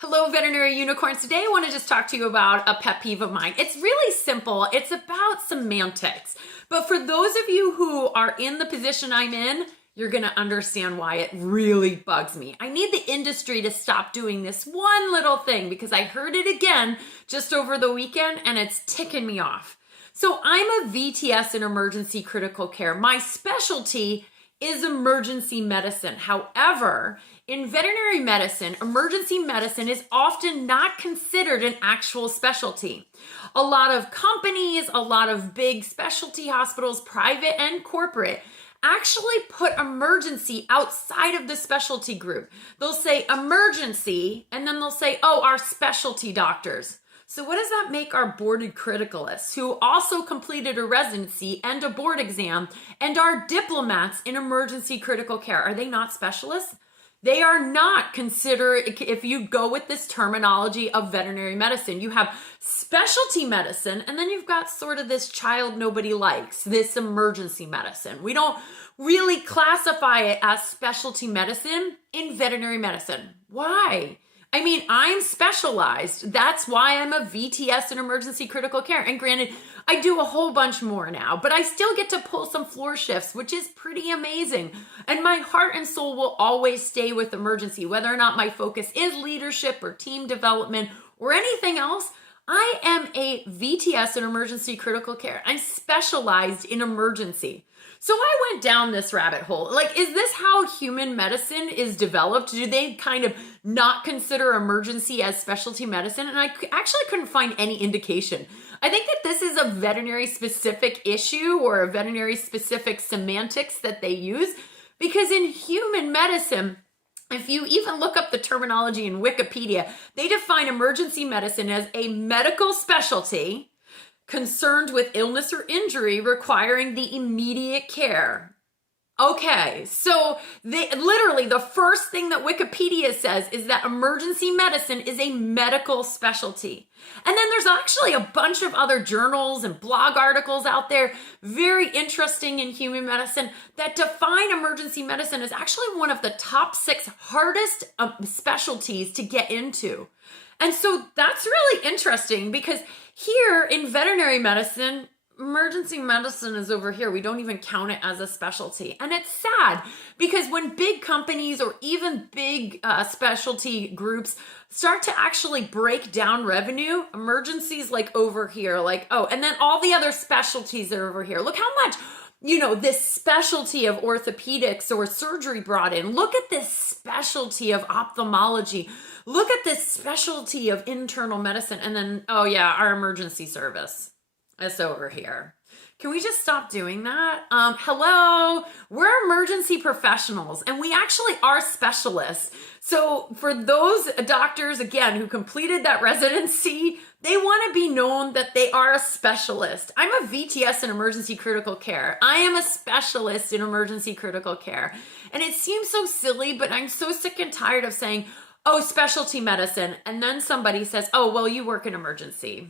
Hello, veterinary unicorns. Today I want to just talk to you about a pet peeve of mine. It's really simple. It's about semantics. But for those of you who are in the position I'm in, you're going to understand why it really bugs me. I need the industry to stop doing this one little thing because I heard it again just over the weekend and it's ticking me off. So I'm a VTS in emergency critical care. My specialty is emergency medicine. However, in veterinary medicine, emergency medicine is often not considered an actual specialty. A lot of companies, a lot of big specialty hospitals, private and corporate, actually put emergency outside of the specialty group. They'll say emergency, and then they'll say, oh, our specialty doctors. So what does that make our boarded criticalists who also completed a residency and a board exam and are diplomats in emergency critical care? Are they not specialists? They are not considered, if you go with this terminology of veterinary medicine. You have specialty medicine, and then you've got sort of this child nobody likes, this emergency medicine. We don't really classify it as specialty medicine in veterinary medicine. Why? I mean, I'm specialized. That's why I'm a VTS in emergency critical care. And granted, I do a whole bunch more now, but I still get to pull some floor shifts, which is pretty amazing. And my heart and soul will always stay with emergency, whether or not my focus is leadership or team development or anything else. I am a VTS in emergency critical care. I'm specialized in emergency. So I went down this rabbit hole. Like, is this how human medicine is developed? Do they kind of not consider emergency as specialty medicine? And I actually couldn't find any indication. I think that this is a veterinary specific issue or a veterinary specific semantics that they use, because in human medicine, if you even look up the terminology in Wikipedia, they define emergency medicine as a medical specialty concerned with illness or injury requiring the immediate care. Okay, so literally the first thing that Wikipedia says is that emergency medicine is a medical specialty. And then there's actually a bunch of other journals and blog articles out there, very interesting in human medicine, that define emergency medicine as actually one of the top 6 hardest specialties to get into. And so that's really interesting because here in veterinary medicine, emergency medicine is over here. We don't even count it as a specialty. And it's sad because when big companies or even big specialty groups start to actually break down revenue, emergencies like over here, like, oh, and then all the other specialties are over here. Look how much, this specialty of orthopedics or surgery brought in. Look at this specialty of ophthalmology. Look at this specialty of internal medicine. And then, oh yeah, our emergency service. It's over here. Can we just stop doing that? Hello, we're emergency professionals and we actually are specialists. So for those doctors, again, who completed that residency, they want to be known that they are a specialist. I'm a VTS in emergency critical care. I am a specialist in emergency critical care. And it seems so silly, but I'm so sick and tired of saying, oh, specialty medicine. And then somebody says, oh, well, you work in emergency.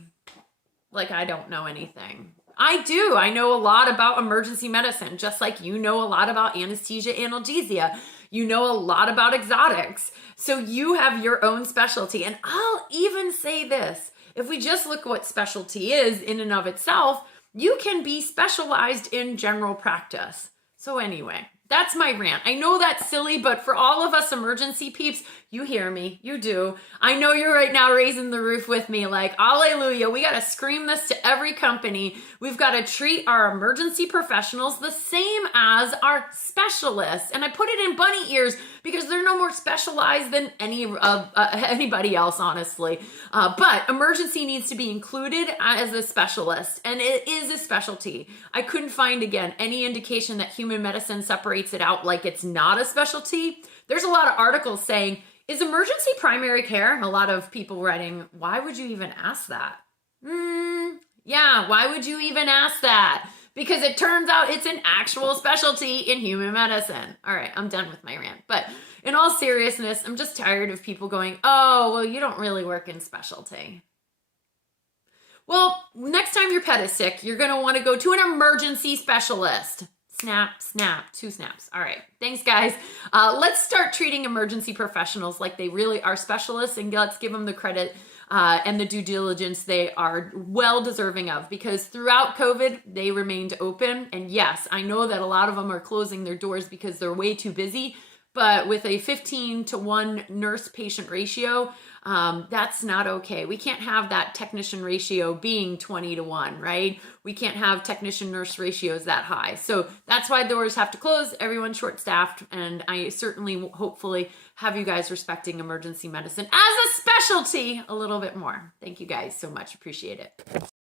Like I don't know anything. I do. I know a lot about emergency medicine, just like you know a lot about anesthesia, analgesia. You know a lot about exotics. So you have your own specialty. And I'll even say this. If we just look at what specialty is in and of itself, you can be specialized in general practice. So anyway, that's my rant. I know that's silly, but for all of us emergency peeps, you hear me. You do. I know you're right now raising the roof with me like, hallelujah, we got to scream this to every company. We've got to treat our emergency professionals the same as our specialists. And I put it in bunny ears because they're no more specialized than anybody else, honestly. But emergency needs to be included as a specialist, and it is a specialty. I couldn't find, again, any indication that human medicine separates it out like it's not a specialty. There's a lot of articles saying, is emergency primary care? And a lot of people writing, why would you even ask that? Yeah, why would you even ask that? Because it turns out it's an actual specialty in human medicine. All right, I'm done with my rant. But in all seriousness, I'm just tired of people going, oh, well, you don't really work in specialty. Well, next time your pet is sick, you're going to want to go to an emergency specialist. Snap, snap, 2 snaps. All right, thanks guys. Let's start treating emergency professionals like they really are specialists, and let's give them the credit and the due diligence they are well deserving of, because throughout COVID, they remained open. And yes, I know that a lot of them are closing their doors because they're way too busy, but with a 15-to-1 nurse-patient ratio, that's not okay. We can't have that technician ratio being 20-to-1, right? We can't have technician-nurse ratios that high. So that's why doors have to close. Everyone's short-staffed, and I certainly, hopefully, have you guys respecting emergency medicine as a specialty a little bit more. Thank you guys so much. Appreciate it.